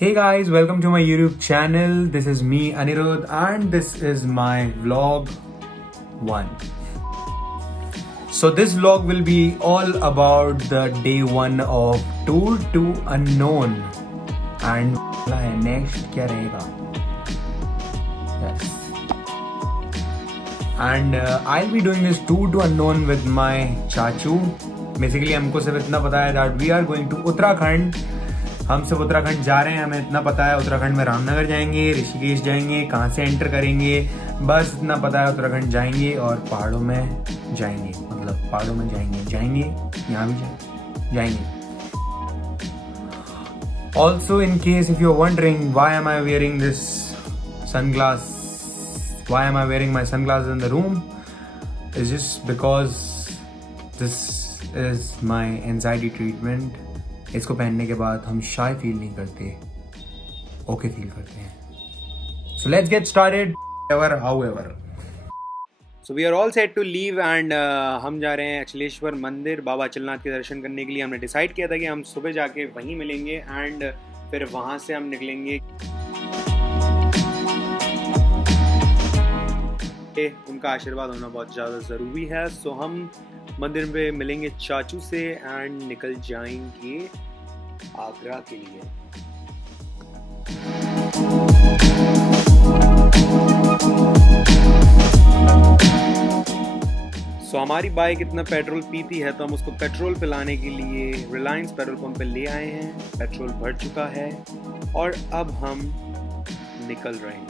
Hey guys, welcome to my YouTube channel. This is me Anirudh and this is my vlog 1. So this vlog will be all about the day 1 of Tour to Unknown and next क्या रहेगा? Yes. And I'll be doing this Tour to Unknown with my चाचू. Basically हमको सिर्फ इतना पता है that we are going to Uttarakhand. हम सब उत्तराखंड जा रहे हैं, हमें इतना पता है। उत्तराखंड में रामनगर जाएंगे, ऋषिकेश जाएंगे, कहाँ से एंटर करेंगे बस इतना पता है। उत्तराखंड जाएंगे और पहाड़ों में जाएंगे, मतलब पहाड़ों में जाएंगे यहाँ भी जाएंगे। Also in case if you are wondering why am I wearing this sunglass, why am I wearing my sunglasses in the room, is just because this is my anxiety treatment. इसको पहनने के बाद हम शाय फील नहीं करते, okay feel करते हैं। So let's get started however. So we are all set to leave and हम जा रहे हैं अचलेश्वर मंदिर बाबा अचलनाथ के दर्शन करने के लिए। हमने डिसाइड किया था कि हम सुबह जाके वहीं मिलेंगे एंड फिर वहाँ से हम निकलेंगे। उनका आशीर्वाद होना बहुत ज़्यादा ज़रूरी है। सो हम मंदिर में मिलेंगे चाचू से एंड निकल जाएंगे आगरा के लिए। सो हमारी बाइक इतना पेट्रोल पीती है तो हम उसको पेट्रोल पिलाने के लिए रिलायंस पेट्रोल पंप पे ले आए हैं। पेट्रोल भर चुका है और अब हम निकल रहे हैं।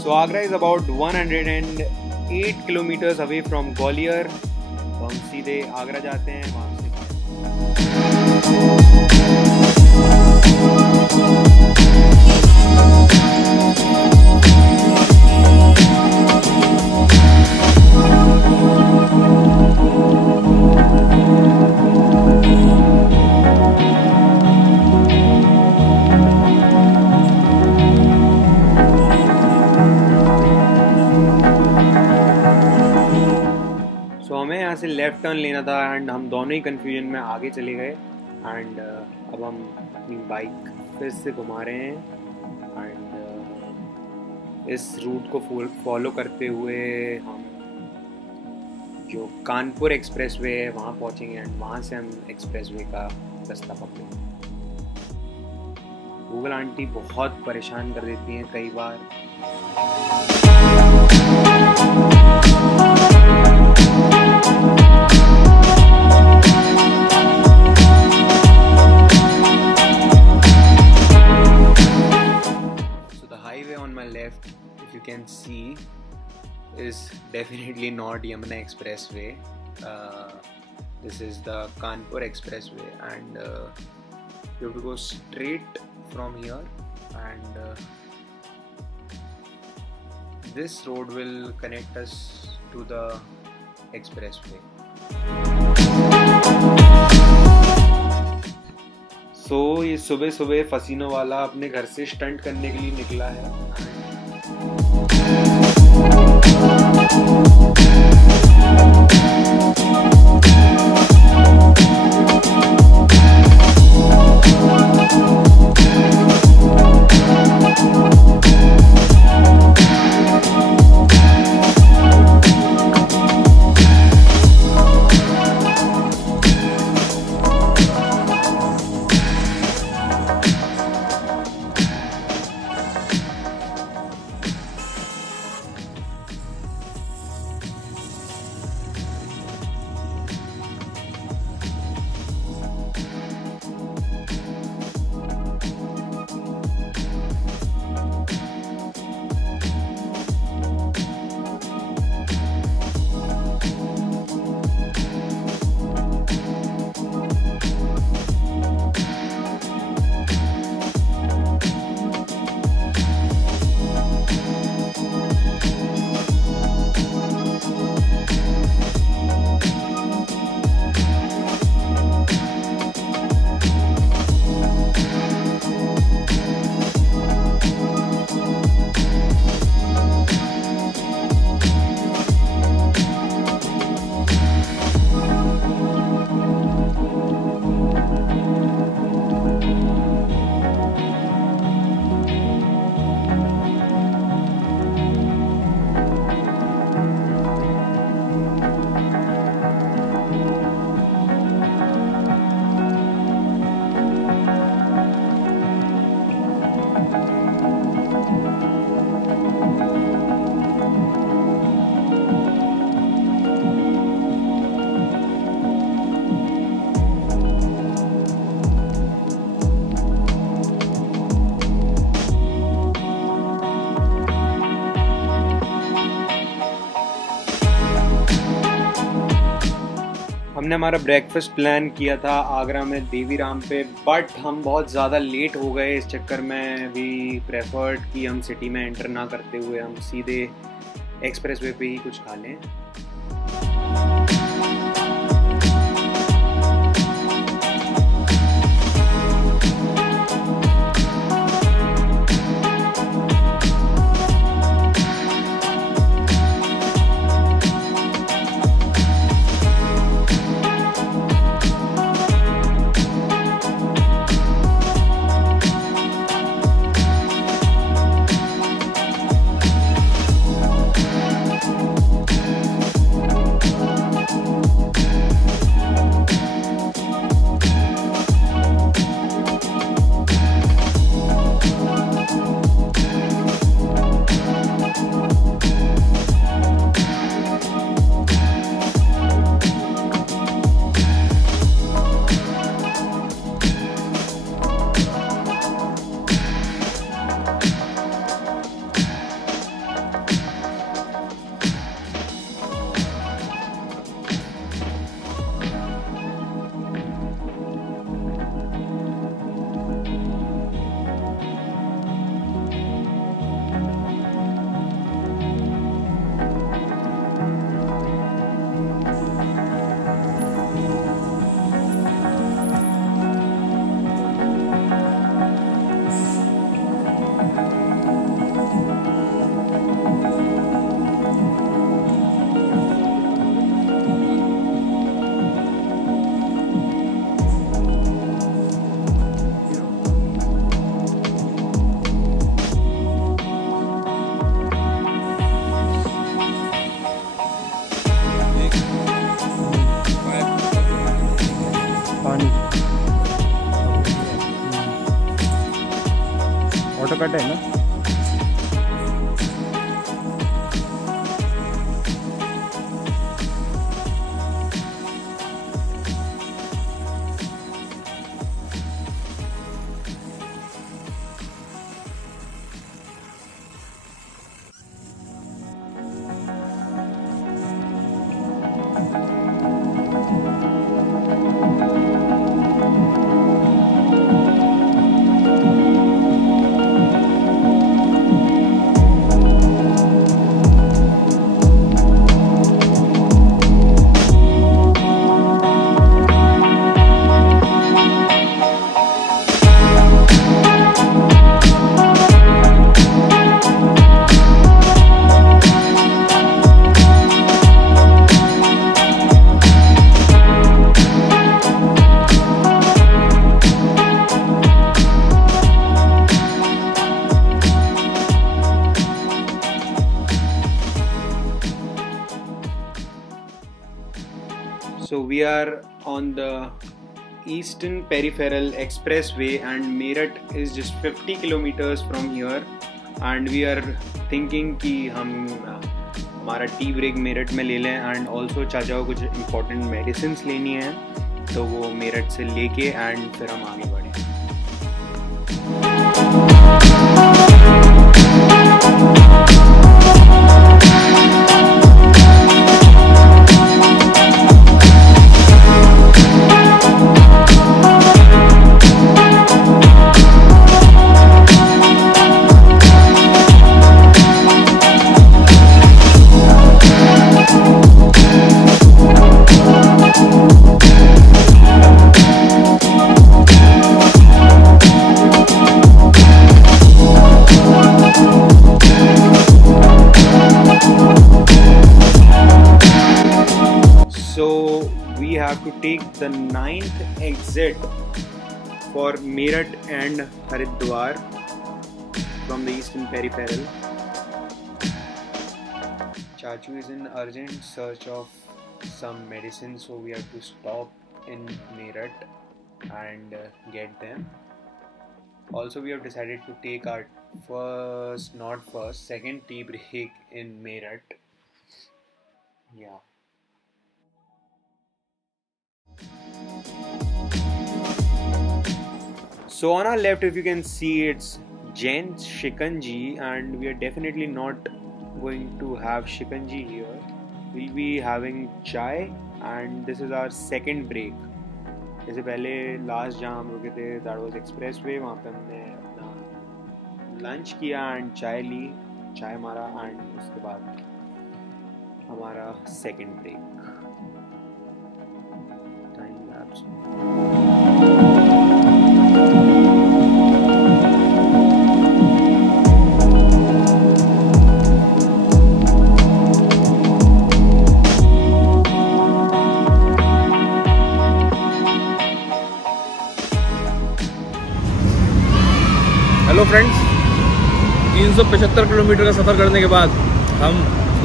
So Agra is about 108 kilometers away from Gwalior. तो हम सीधे आगरा जाते हैं वहाँ से। यहाँ से लेफ्ट टर्न लेना था एंड हम दोनों ही कंफ्यूजन में आगे चले गए एंड अब हम अपनी बाइक फिर से घुमा रहे हैं एंड इस रूट को फॉलो करते हुए हम जो कानपुर एक्सप्रेसवे है वहाँ पहुँचेंगे एंड वहाँ से हम एक्सप्रेसवे का रास्ता पकड़ेंगे। गूगल आंटी बहुत परेशान कर देती हैं कई बार। If you can see, is definitely not Yamuna Expressway. This is the Kanpur Expressway and you have to go straight from here and this road will connect us to the expressway. So ये सुबह सुबह Fascino वाला अपने घर से stunt करने के लिए निकला है। हमने हमारा ब्रेकफास्ट प्लान किया था आगरा में देवी राम पे, बट हम बहुत ज़्यादा लेट हो गए। इस चक्कर में वी प्रेफर्ड कि हम सिटी में एंटर ना करते हुए हम सीधे एक्सप्रेस वे पे ही कुछ खा लें। ऑटो कट है ना। So we are on the Eastern Peripheral Expressway and Meerut is just 50 kilometers from here, and we are thinking कि हम हमारा टी ब्रेक मेरठ में ले लें, एंड ऑल्सो चाचा को कुछ इम्पोर्टेंट मेडिसिन्स लेनी है तो वो मेरठ से लेके एंड फिर हम आगे बढ़ें। We have to take the 9th exit for Meerut and Haridwar from the Eastern Peripheral. Chachu is in urgent search of some medicine, so we have to stop in Meerut and get them. Also, we have decided to take our second tea break in Meerut. Yeah. So on our left, if you can see, it's Jain's Shikanji, and we are definitely not going to have Shikanji here. We'll be having chai and this is our second break. जैसे पहले last जहाँ हम रुके थे that was express way, वहाँ पे हमने अपना लंच किया एंड चाय मारा एंड उसके बाद हमारा second break. Time lapse. Hello friends, 375 kilometre का सफ़र करने के बाद हम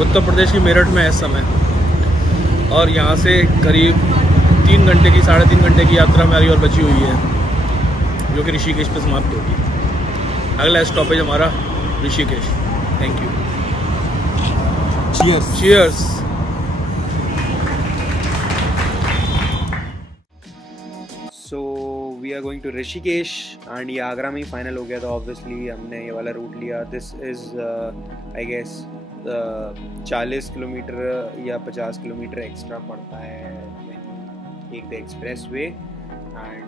उत्तर प्रदेश की मेरठ में हैं इस समय, और यहाँ से करीब 3 घंटे की 3.5 घंटे की यात्रा हमारी और बची हुई है, जो कि ऋषिकेश पे समाप्त होगी। अगला स्टॉपेज हमारा Rishikesh. Thank you. Cheers. Cheers. So we are going to Rishikesh and ये आगरा में ही फाइनल हो गया था। ऑब्वियसली हमने ये वाला रूट लिया। This is I guess 40 kilometre या 50 किलोमीटर एक्स्ट्रा पड़ता है take the expressway, and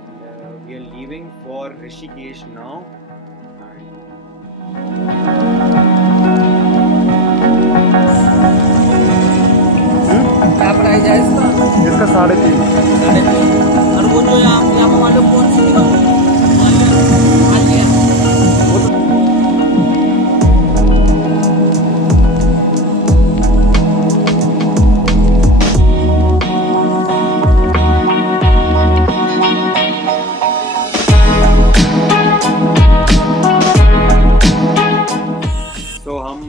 we are leaving for Rishikesh now. क्या प्राइस है इसका? 3.5। और वो जो यहाँ पे वाले कौन सी तो हम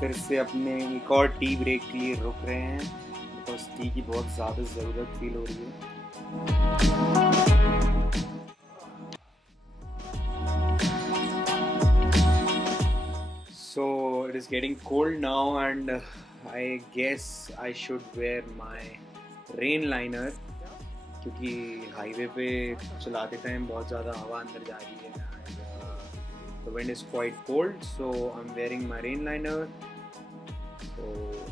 फिर से अपने एक और टी ब्रेक के लिए रुक रहे हैं, बिकॉज टी की बहुत ज़्यादा ज़रूरत फील हो रही है। So it is getting cold now and I guess I should wear my rain liner, क्योंकि हाईवे पे चलाते टाइम बहुत ज़्यादा हवा अंदर जा रही है and the wind is quite cold, so I'm wearing my rain liner। तो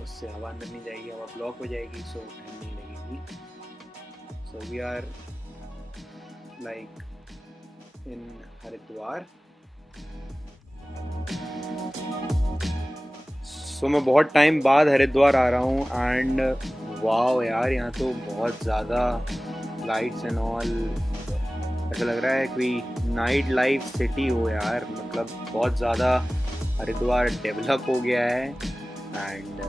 उससे हवा अंदर नहीं जाएगी, हवा ब्लॉक हो जाएगी, so ठंड नहीं लगेगी। So we are like in Haridwar. So मैं बहुत टाइम बाद हरिद्वार आ रहा हूँ एंड वाओ यार, यहाँ तो बहुत ज़्यादा लाइट्स एंड ऑल, ऐसा लग रहा है कोई नाइट लाइफ सिटी हो यार। मतलब बहुत ज़्यादा हरिद्वार डेवलप हो गया है एंड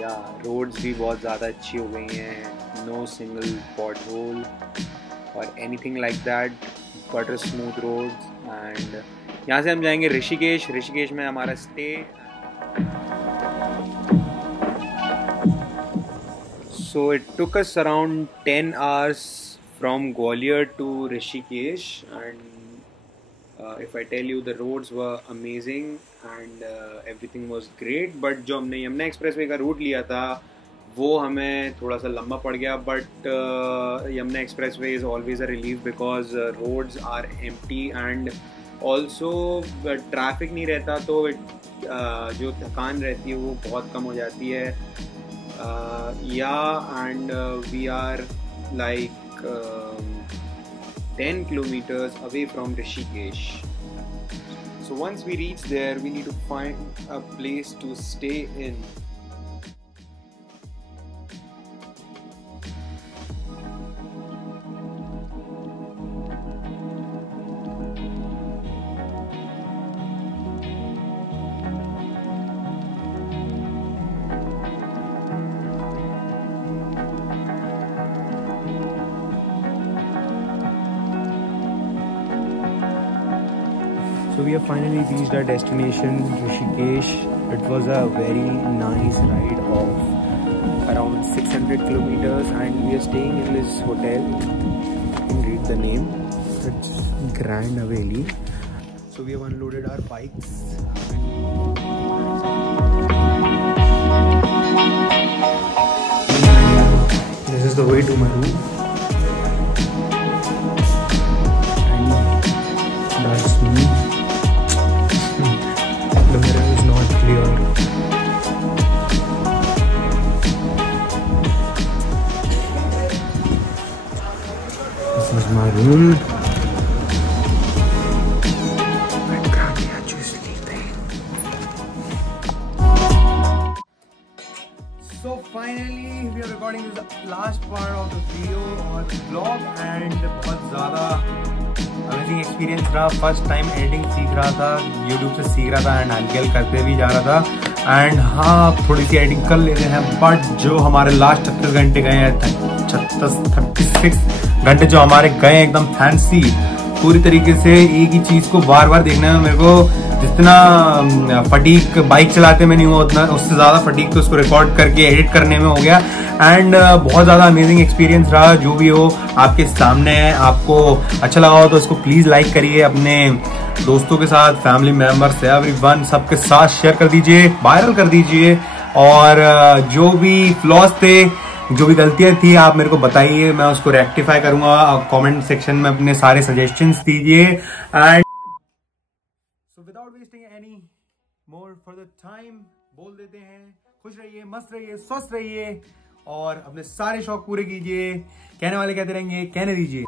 या रोड्स भी बहुत ज़्यादा अच्छी हो गई हैं। No single pothole or anything like that, butter smooth roads। and यहाँ से हम जाएंगे ऋषिकेश। ऋषिकेश में हमारा stay. So it took us around 10 hours from Gwalior to Rishikesh, and if I tell you, the roads were amazing and everything was great, but जो हमने Yamuna expressway का root लिया था वो हमें थोड़ा सा लंबा पड़ गया। But Yamuna expressway is always a relief because roads are empty and also traffic नहीं रहता, तो जो थकान रहती है वो बहुत कम हो जाती है। And we are like 10 kilometers away from Rishikesh. So once we reach there, we need to find a place to stay in. So we have finally reached our destination, Rishikesh. It was a very nice ride of around 600 kilometers and we are staying in this hotel. You can read the name. It's Grand Haveli. So we have unloaded our bikes. This is the way to my room. And that's me. The mirror is not clear. Recording this last part of the video और blog and बहुत ज़्यादा amazing experience रहा। First time editing सीख रहा था, YouTube से सीख रहा था एंड हल्के करते भी जा रहा था। एंड हाँ, थोड़ी सी एडिटिंग कर लेते हैं, बट जो हमारे लास्ट 36 घंटे गए हैं, 36 घंटे जो हमारे गए एकदम फैंसी पूरी तरीके से एक ही चीज को बार बार देखने में मेरे को जितना फटीक बाइक चलाते में नहीं हुआ उतना उससे ज्यादा फटीक तो उसको रिकॉर्ड करके एडिट करने में हो गया। एंड बहुत ज्यादा अमेजिंग एक्सपीरियंस रहा। जो भी हो आपके सामने है, आपको अच्छा लगा हो तो इसको प्लीज लाइक करिए, अपने दोस्तों के साथ, फैमिली मेंबर्स, एवरीवन सबके साथ शेयर कर दीजिए, वायरल कर दीजिए। और जो भी फ्लॉज थे, जो भी गलतियां थी, आप मेरे को बताइए, मैं उसको रेक्टिफाई करूंगा। कमेंट सेक्शन में अपने सारे सजेशंस दीजिए। And so without wasting any more for the time बोल देते हैं, खुश रहिए, मस्त रहिए, स्वस्थ रहिए और अपने सारे शौक पूरे कीजिए। कहने वाले कहते रहेंगे, कहने दीजिए।